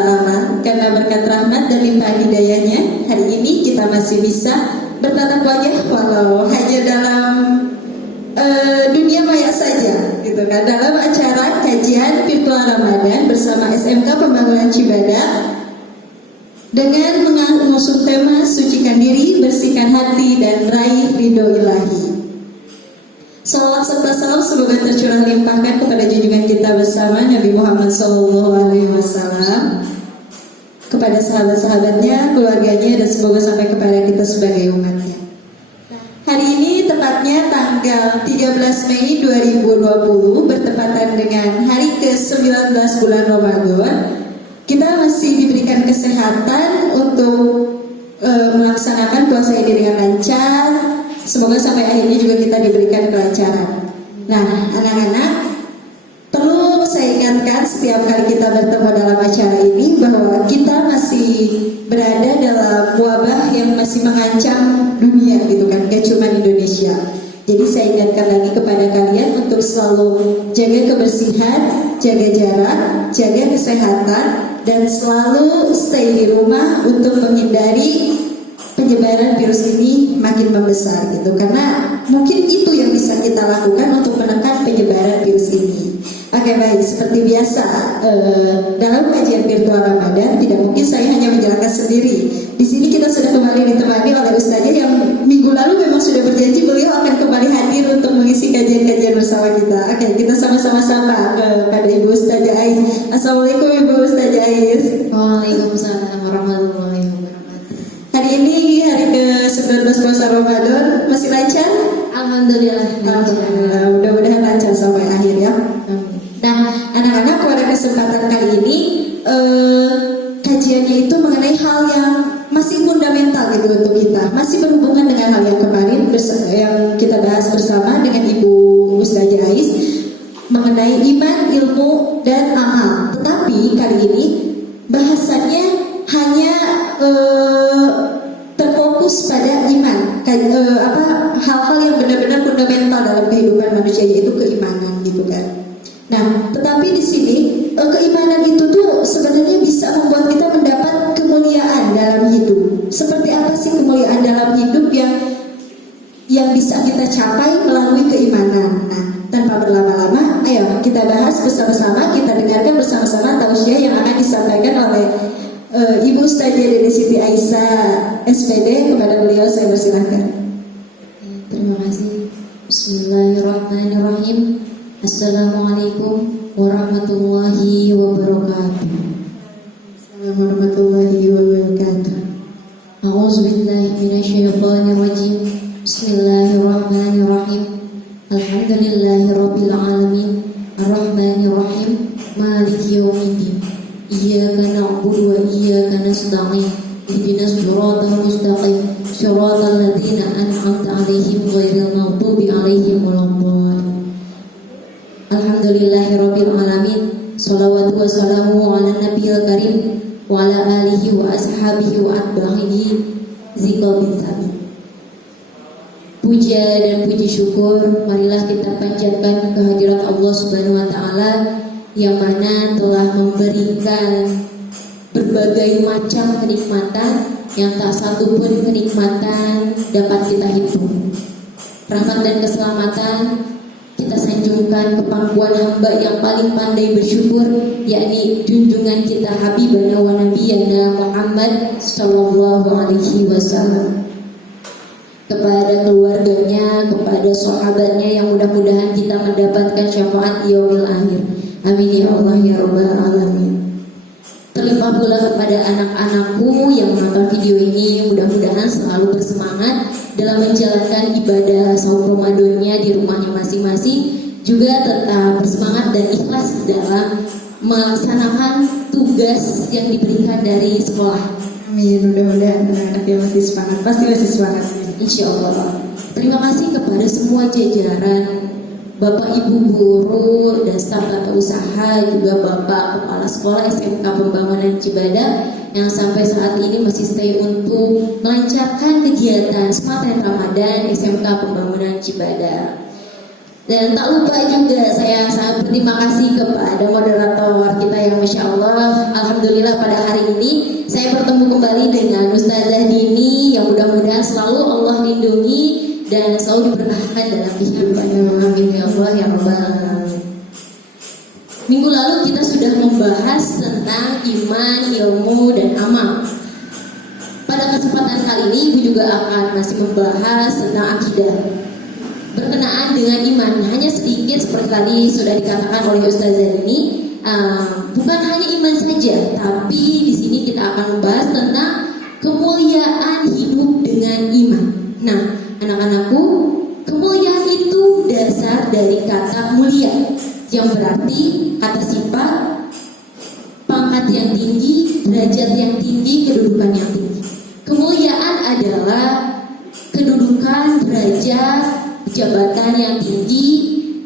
Ta'ala, karena berkat rahmat dan limpahan hidayahnya, hari ini kita masih bisa bertatap wajah walau hanya dalam dunia maya saja, gitu kan, dalam acara kajian virtual Ramadan bersama SMK Pembangunan Cibadak dengan mengusung tema sucikan diri, bersihkan hati, dan raih ridho ilahi. Salawat serta salam semoga tercurah limpahkan kepada junjungan kita bersama Nabi Muhammad SAW, kepada sahabat-sahabatnya, keluarganya, dan semoga sampai kepada kita sebagai umatnya. Hari ini tepatnya tanggal 13 Mei 2020 bertepatan dengan hari ke-19 bulan Ramadan. Kita masih diberikan kesehatan untuk melaksanakan puasa ini dengan lancar. Semoga sampai akhirnya juga kita diberikan kelancaran. Nah, anak-anak, perlu saya ingatkan setiap kali kita bertemu dalam acara ini bahwa kita masih berada dalam wabah yang masih mengancam dunia, gitu kan, gak cuma Indonesia. Jadi saya ingatkan lagi kepada kalian untuk selalu jaga kebersihan, jaga jarak, jaga kesehatan, dan selalu stay di rumah untuk menghindari penyebaran virus ini makin membesar, gitu. Karena mungkin itu yang bisa kita lakukan untuk menekan penyebaran virus ini. Oke, baik, seperti biasa dalam kajian virtual Ramadan tidak mungkin saya hanya menjelaskan sendiri. Di sini kita sudah kembali ditemani oleh Ustazah yang minggu lalu memang sudah berjanji beliau akan kembali hadir untuk mengisi kajian-kajian bersama kita. Oke, kita sama-sama sapa kepada Ibu Ustazah Ais. Assalamualaikum Ibu Ustazah Ais. Waalaikumsalam warahmatullahi wabarakatuh. Hari ini hari ke-19 puasa Ramadan, masih lancar? Alhamdulillah. Alhamdulillah, mudah-mudahan lancar sampai akhir ya. Nah, anak-anak, pada kesempatan kali ini kajiannya itu mengenai hal yang masih fundamental gitu untuk kita, masih berhubungan dengan hal yang kemarin yang kita bahas bersama dengan Ibu Ustazah Ais mengenai iman, ilmu, dan amal. Tetapi kali ini bahasannya hanya terfokus pada iman, hal-hal yang benar-benar fundamental dalam kehidupan manusia, yaitu keimanan, gitu kan. Nah, tetapi di sini keimanan itu tuh sebenarnya bisa membuat kita mendapat kemuliaan dalam hidup. Seperti apa sih kemuliaan dalam hidup yang bisa kita capai melalui keimanan? Nah, tanpa berlama-lama, ayo kita bahas bersama-sama, kita dengarkan bersama-sama tausiah yang akan disampaikan oleh Ibu Ustazah Dede Siti Aisyah SPD. Kepada beliau saya persilahkan. Terima kasih. Bismillahirrahmanirrahim. Assalamualaikum warahmatullahi wabarakatuh. Assalamualaikum warahmatullahi wabarakatuh. A'udzubillahi minasyaitonirrajim. Bismillahirrahmanirrahim. Alhamdulillahirabbil alamin. Arrahmanirrahim. Maliki yaumiddin. Iyyaka na'budu wa iyyaka nasta'in. Ihdinas siratal mustaqim. Siratal ladzina an'amta 'alaihim ghairil maghdubi 'alaihim waladdallin. Alhamdulillahirabbil alamin. Shalawatu wassalamu ala nabiyil karim wa ala alihi wa ashabihi wa atba'ihi zikra bin sabi. Puja dan puji syukur marilah kita panjatkan kehadirat Allah Subhanahu wa taala yang mana telah memberikan berbagai macam kenikmatan yang tak satu pun kenikmatan dapat kita hitung. Rahmat dan keselamatan kita sanjungkan kepangkuan hamba yang paling pandai bersyukur, yakni junjungan kita Habibana wa Nabiyana Muhammad sallallahu alaihi wasallam, kepada keluarganya, kepada sahabatnya yang mudah-mudahan kita mendapatkan syafaat di yaumil akhir. Amin ya Allah ya rabbal alamin. Terlimpah pula kepada anak-anakku yang menonton video ini, mudah-mudahan selalu bersemangat dalam menjalankan ibadah saum Ramadannya di rumahnya masing-masing, juga tetap bersemangat dan ikhlas dalam melaksanakan tugas yang diberikan dari sekolah. Amin, mudah-mudahan anak-anaknya masih semangat, pasti masih semangat. Insya Allah. Terima kasih kepada semua jajaran Bapak Ibu guru dan staf tata usaha, juga Bapak Kepala Sekolah SMK Pembangunan Cibadak yang sampai saat ini masih stay untuk melancarkan kegiatan Pesantren Ramadan SMK Pembangunan Cibadak. Dan tak lupa juga saya sangat berterima kasih kepada moderator kita yang Masya Allah, Alhamdulillah pada hari ini saya bertemu kembali dengan Ustazah Dini yang mudah-mudahan selalu Allah lindungi dan selalu diberkahkan dalam kehidupannya. Amin ya Allah ya Rabbal Alamin. Minggu lalu kita sudah membahas tentang iman, ilmu, dan amal. Pada kesempatan kali ini Ibu juga akan masih membahas tentang akidah berkenaan dengan iman. Hanya sedikit seperti tadi sudah dikatakan oleh Ustazah ini, bukan hanya iman saja, tapi di sini kita akan membahas tentang kemuliaan hidup dengan iman. Nah, anak-anakku, kemuliaan itu dasar dari kata mulia, yang berarti kata sifat, pangkat yang tinggi, derajat yang tinggi, kedudukan yang tinggi. Kemuliaan adalah kedudukan, derajat, jabatan yang tinggi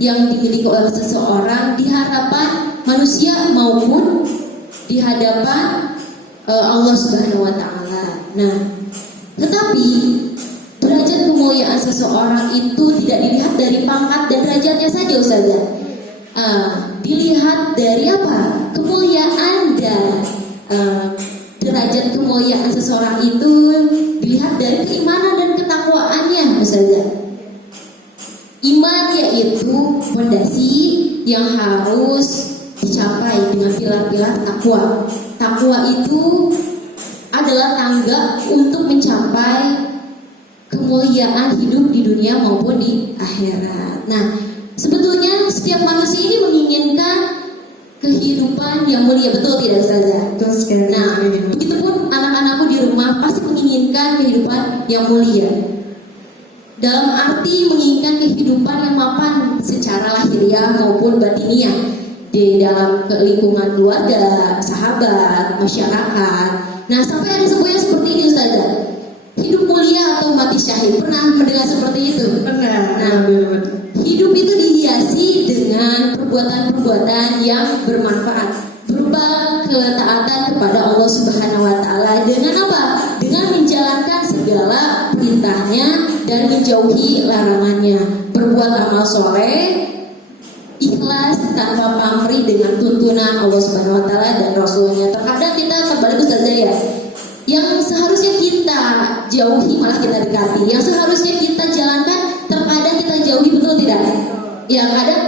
yang dimiliki oleh seseorang di hadapan manusia maupun di hadapan Allah Subhanahu wa taala. Nah, tetapi derajat kemuliaan seseorang itu tidak dilihat dari pangkat dan derajatnya saja, Ustazah. Dilihat dari apa? Kemuliaan dan derajat kemuliaan seseorang itu dilihat dari keimanan dan ketakwaannya, Ustazah. Iman yaitu fondasi yang harus dicapai dengan pilar-pilar takwa. Takwa itu adalah tangga untuk mencapai kemuliaan hidup di dunia maupun di akhirat. Nah, sebetulnya setiap manusia ini menginginkan kehidupan yang mulia, betul tidak Ustazah? Betul sekali. Nah, begitupun anak-anakku di rumah pasti menginginkan kehidupan yang mulia. Dalam arti menginginkan kehidupan yang mapan secara lahiriah maupun batiniah di dalam lingkungan keluarga, sahabat, masyarakat. Nah, sampai ada sebuah seperti ini Ustazah, hidup mulia atau mati syahid. Pernah mendengar seperti itu? Pernah. Nah, hidup itu dihiasi dengan perbuatan-perbuatan yang bermanfaat, berupa ketaatan kepada Allah Subhanahu wa taala dengan apa? Dengan menjalankan segala perintahnya dan menjauhi larangannya, berbuat amal soleh, ikhlas tanpa pamrih dengan tuntunan Allah Subhanahu wa taala dan Rasulnya. Terkadang kita terbalik Ustazah ya, yang seharusnya kita jauhi malah kita dekati, yang seharusnya kita jalankan terkadang kita jauhi, betul tidak? Ya, kadang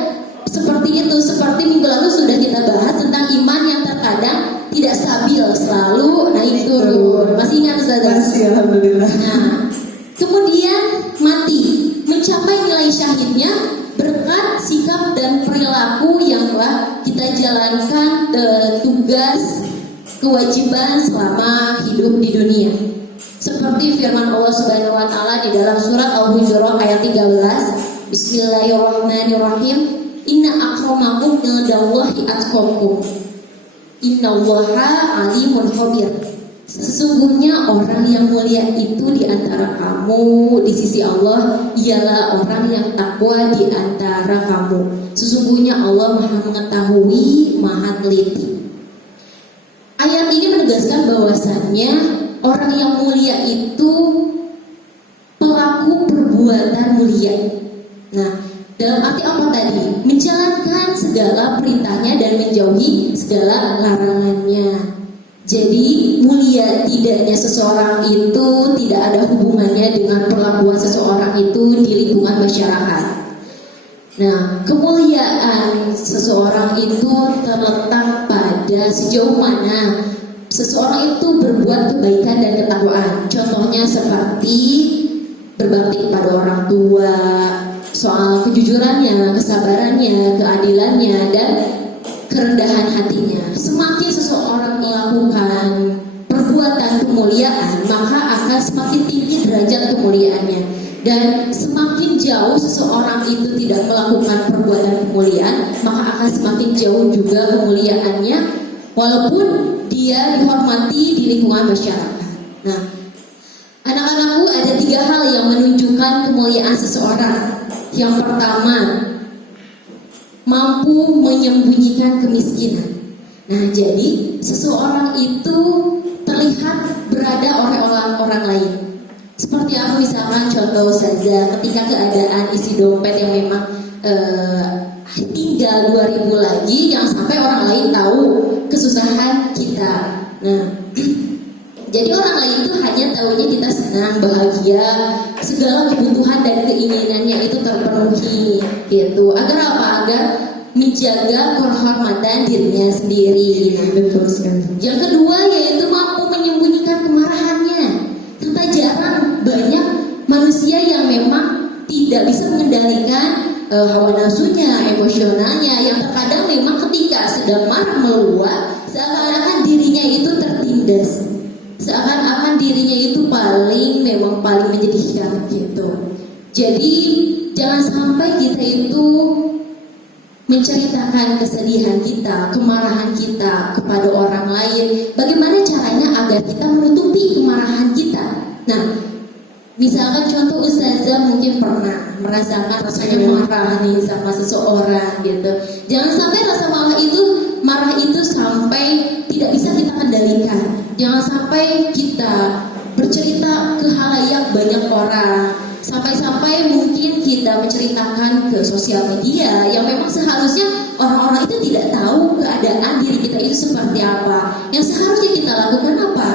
seperti itu. Seperti minggu lalu sudah kita bahas tentang iman yang terkadang tidak stabil, selalu naik turun. Masih ingat Ustazah? Masih, alhamdulillah. Nah, kemudian mati, mencapai nilai syahidnya berkat sikap dan perilaku yang telah kita jalankan, tugas kewajiban selama hidup di dunia. Seperti firman Allah Subhanahu wa taala di dalam surat Al-Hujurat ayat 13, Bismillahirrahmanirrahim. Inna akramakum indallahi atqakum. Innallaha alimun khabir. Sesungguhnya orang yang mulia itu di antara kamu di sisi Allah ialah orang yang takwa di antara kamu. Sesungguhnya Allah Maha mengetahui, Maha teliti. Ayat ini menegaskan bahwasannya orang yang mulia itu pelaku perbuatan mulia. Nah, dalam arti apa tadi? Menjalankan segala perintahnya dan menjauhi segala larangannya. Jadi mulia tidaknya seseorang itu tidak ada hubungannya dengan perlakuan seseorang itu di lingkungan masyarakat. Nah, kemuliaan seseorang itu terletak pada sejauh mana seseorang itu berbuat kebaikan dan ketakwaan. Contohnya seperti berbakti kepada orang tua, soal kejujurannya, kesabarannya, keadilannya, dan kerendahan hatinya. Semakin seseorang melakukan perbuatan kemuliaan, maka akan semakin tinggi derajat kemuliaannya. Dan semakin jauh seseorang itu tidak melakukan perbuatan kemuliaan, maka akan semakin jauh juga kemuliaannya, walaupun dia dihormati di lingkungan masyarakat. Nah, anak-anakku, ada 3 hal yang menunjukkan kemuliaan seseorang. Yang pertama, mampu menyembunyikan kemiskinan. Nah, jadi seseorang itu terlihat berada oleh orang lain. Seperti apa misalkan contoh saja ketika keadaan isi dompet yang memang eh, tinggal 2000 lagi yang sampai orang lain tahu kesusahan kita. Nah, jadi orang lain itu hanya tahunya kita senang, bahagia, segala kebutuhan dan keinginannya itu terpenuhi gitu. Agar apa? Agar menjaga kehormatan dirinya sendiri. Nah, Betul sekali. yang kedua yaitu mampu menyembunyikan kemarahannya. Tak jarang banyak manusia yang memang tidak bisa mengendalikan hawa nafsunya, emosionalnya, yang terkadang memang ketika sedang marah meluap, seakan-akan dirinya itu tertindas, seakan-akan dirinya itu paling menyedihkan gitu. Jadi jangan sampai kita itu menceritakan kesedihan kita, kemarahan kita kepada orang lain. Bagaimana caranya agar kita menutupi kemarahan kita? Nah, misalkan contoh ustazah mungkin pernah merasakan rasanya marah nih sama seseorang gitu. Jangan sampai rasa marah itu sampai tidak bisa kita kendalikan. Jangan sampai kita bercerita ke halayak banyak orang. Sampai-sampai mungkin kita menceritakan ke sosial media yang memang seharusnya orang-orang itu tidak tahu keadaan diri kita itu seperti apa. Yang seharusnya kita lakukan apa?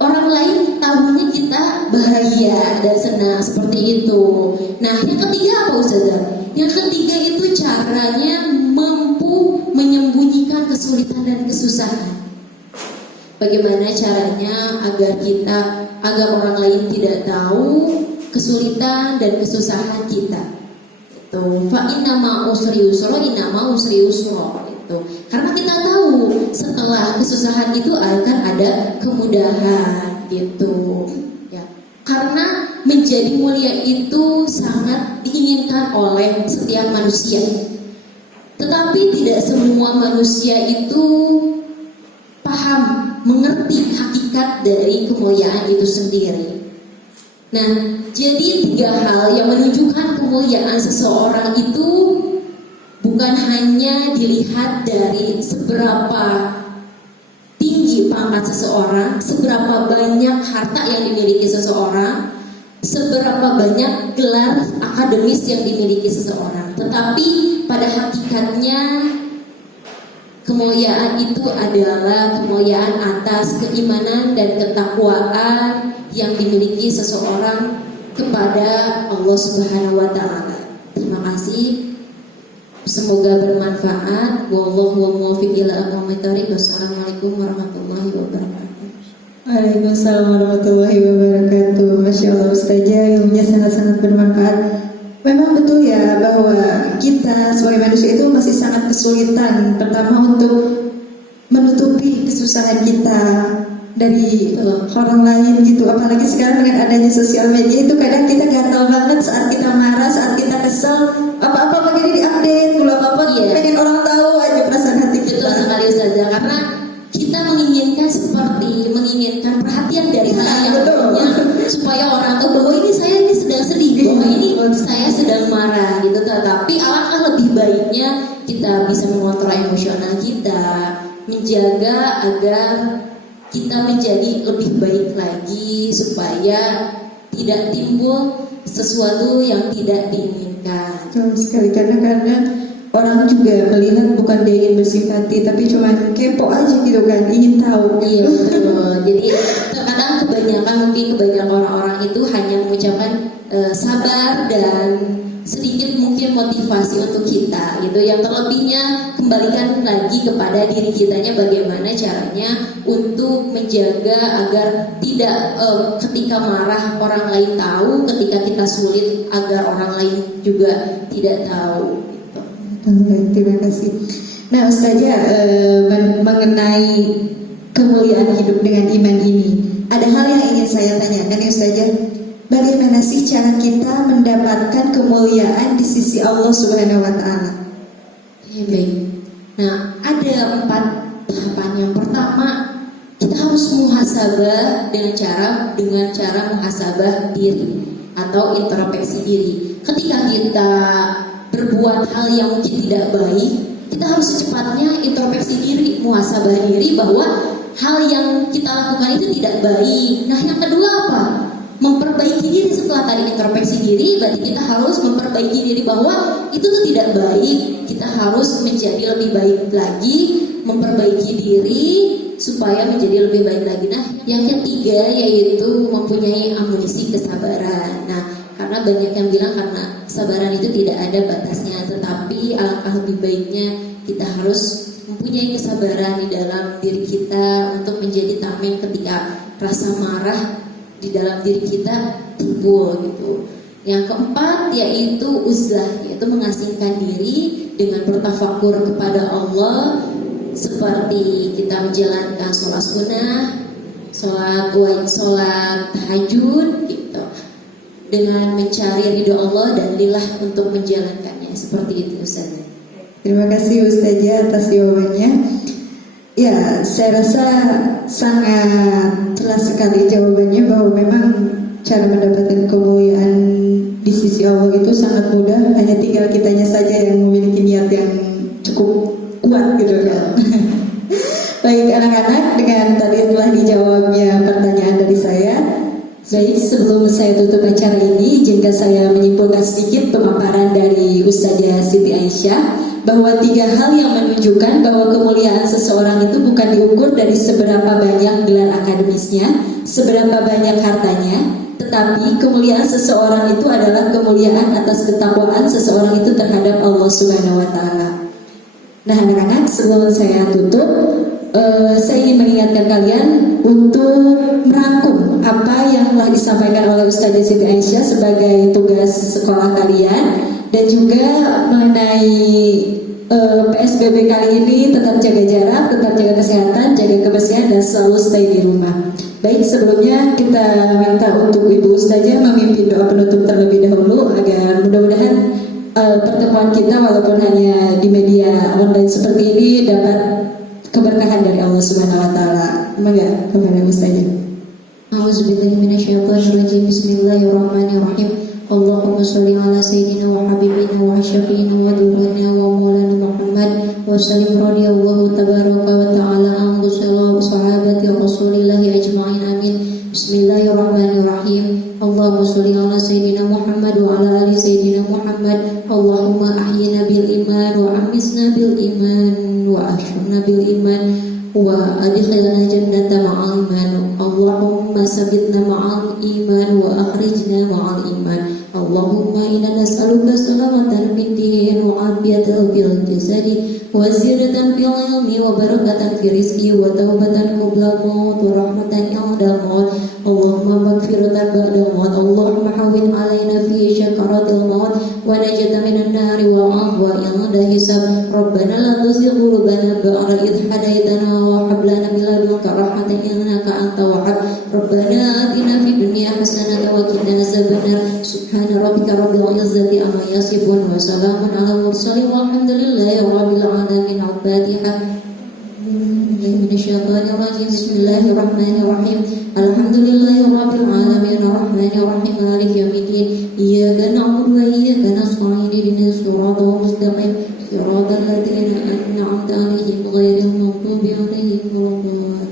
Orang lain tahunya kita bahagia dan senang seperti itu. Nah, yang ketiga apa Ustazah? Yang ketiga itu caranya mampu menyembunyikan kesulitan dan kesusahan. Bagaimana caranya agar orang lain tidak tahu kesulitan dan kesusahan kita. Itu fa inna ma usri yusra, inna ma usri yusra. Karena kita tahu setelah kesusahan itu akan ada kemudahan gitu ya. Karena menjadi mulia itu sangat diinginkan oleh setiap manusia. Tetapi tidak semua manusia itu paham, mengerti hakikat dari kemuliaan itu sendiri. Nah, jadi 3 hal yang menunjukkan kemuliaan seseorang itu bukan hanya dilihat dari seberapa tinggi pangkat seseorang, seberapa banyak harta yang dimiliki seseorang, seberapa banyak gelar akademis yang dimiliki seseorang. Tetapi pada hakikatnya kemuliaan itu adalah kemuliaan atas keimanan dan ketakwaan yang dimiliki seseorang kepada Allah Subhanahu wa taala. Terima kasih. Semoga bermanfaat. Wallahu muwaffiq ila aqwamit thoriq. Wassalamualaikum warahmatullahi wabarakatuh. Waalaikumsalam warahmatullahi wabarakatuh. Masya Allah Ustazah, ilmunya sangat-sangat bermanfaat. Memang betul ya bahwa kita sebagai manusia itu masih sangat kesulitan, pertama untuk menutupi kesusahan kita dari orang lain gitu. Apalagi sekarang dengan adanya sosial media itu kadang kita gatal banget saat kita marah, saat kita kesel, apa-apa lagi di-update, apa-apa pengen orang tahu aja perasaan hati kita. Betul sekali Ustazah, karena kita menginginkan perhatian dari halayak supaya orang tahu bahwa ini saya ini sedang sedih, bahwa ini saya sedang marah gitu. Tetapi alangkah lebih baiknya kita bisa mengontrol emosional kita, menjaga agar kita menjadi lebih baik lagi supaya tidak timbul sesuatu yang tidak diinginkan. Betul sekali, karena orang juga melihat bukan dia ingin bersimpati, tapi cuma kepo aja gitu kan, ingin tahu. Iya betul. Jadi terkadang kebanyakan orang-orang itu hanya mengucapkan sabar dan sedikit mungkin motivasi untuk kita gitu. Yang terlebihnya kembalikan lagi kepada diri kitanya bagaimana caranya untuk menjaga agar tidak ketika marah orang lain tahu, ketika kita sulit agar orang lain juga tidak tahu gitu. Terima kasih. Nah Ustazah, mengenai kemuliaan hidup dengan iman ini, ada hal yang ingin saya tanyakan ya Ustazah. Bagaimana sih cara kita mendapatkan kemuliaan di sisi Allah Subhanahu wa taala? Ya, baik. Nah, ada 4 tahapan. Yang pertama, kita harus muhasabah dengan cara muhasabah diri atau introspeksi diri. Ketika kita berbuat hal yang mungkin tidak baik, kita harus secepatnya introspeksi diri, muhasabah diri bahwa hal yang kita lakukan itu tidak baik. Nah, yang kedua apa? memperbaiki diri. Setelah tadi introspeksi diri, berarti kita harus memperbaiki diri bahwa itu tuh tidak baik. Kita harus menjadi lebih baik lagi, memperbaiki diri supaya menjadi lebih baik lagi. Nah, yang ketiga yaitu mempunyai amunisi kesabaran. Nah, karena banyak yang bilang karena kesabaran itu tidak ada batasnya, tetapi alangkah lebih baiknya kita harus mempunyai kesabaran di dalam diri kita untuk menjadi tameng ketika rasa marah di dalam diri kita timbul gitu. Yang keempat yaitu uzlah, yaitu mengasingkan diri dengan bertafakur kepada Allah, seperti kita menjalankan sholat sunnah, sholat tahajud gitu, dengan mencari ridho Allah dan lillah untuk menjalankannya. Seperti itu Ustazah. Terima kasih Ustazah atas jawabannya. Ya, saya rasa sangat jelas sekali jawabannya bahwa memang cara mendapatkan kemuliaan di sisi Allah itu sangat mudah, hanya tinggal kitanya saja yang memiliki niat yang cukup kuat gitu kan. Baik anak-anak, dengan tadi telah dijawabnya pertanyaan dari saya. Baik, sebelum saya tutup acara ini, izinkan saya menyimpulkan sedikit pemaparan dari Ustazah Siti Aisyah bahwa 3 hal yang menunjukkan bahwa kemuliaan seseorang itu bukan diukur dari seberapa banyak gelar akademisnya, seberapa banyak hartanya, tetapi kemuliaan seseorang itu adalah kemuliaan atas ketakwaan seseorang itu terhadap Allah Subhanahu wa taala. Nah, anak-anak, sebelum saya tutup, saya ingin mengingatkan kalian untuk merangkum apa yang telah disampaikan oleh Ustazah Siti Aisyah sebagai tugas sekolah kalian, dan juga mengenai PSBB kali ini tetap jaga jarak, tetap jaga kesehatan, jaga kebersihan, dan selalu stay di rumah. Baik, sebelumnya kita minta untuk Ibu Ustazah memimpin doa penutup terlebih dahulu agar mudah-mudahan pertemuan kita walaupun hanya di media online seperti ini dapat keberkahan dari Allah Subhanahu wa taala. Semoga kepada Ibu Ustazah. A'udzubillahi minasyaitonirrajim. Bismillahirrahmanirrahim. Allahumma sholli ala sayyidina wa habibina wa syafiina wa dhurrina wa maulana Muhammad wa sallim radhiyallahu tabaraka wa ta'ala an sahabati Rasulillahi ajma'in. Amin. Bismillahirrahmanirrahim. Allahumma sholli ala sayyidina Muhammad wa ala ali sayyidina Muhammad. Allahumma ahyina bil iman wa amisna bil iman wa ahyina bil iman wa adkhilna jannata ma'al iman. Allahumma sabitna ma'al iman wa akhrijna ma'al iman. Allahumma inna nas'aluka salamatan fid din wa afiyatan fil jasadi wa ziyadatan fil ilmi wa barakatan fil rizqi wa taubatan qabla maut wa rahmatan inda maut. Allahumma maghfiratan ba'da maut. Allahumma hawwin alaina fi syakaratil maut wa najatan minan nari wa afwa inda hisab. Rabbana la tuzigh qulubana ba'da idh hadaitana wa hab lana min ladunka rahmatan innaka antal wahhab. Rabbana atina fid dunya hasanatan wa qina azabannar. Subhana rabbika rabbil izzati amma yasifun wa salamun alal mursalin walhamdulillahi rabbil alamin. Al-Fatihah. Bismillahirrahmanirrahim. Alhamdulillahi rabbil alamin arrahmanir rahim maliki yaumiddin. Iyyaka na'budu wa iyyaka nasta'in ihdinas siratal mustaqim siratal ladzina an'amta 'alaihim ghairil maghdubi 'alaihim waladdallin.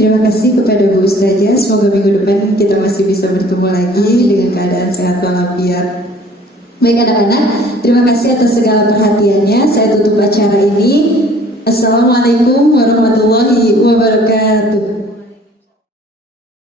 Terima kasih kepada Bu Ustazah. Semoga minggu depan kita masih bisa bertemu lagi dengan keadaan sehat walafiat. Baik anak-anak, terima kasih atas segala perhatiannya. Saya tutup acara ini. Assalamualaikum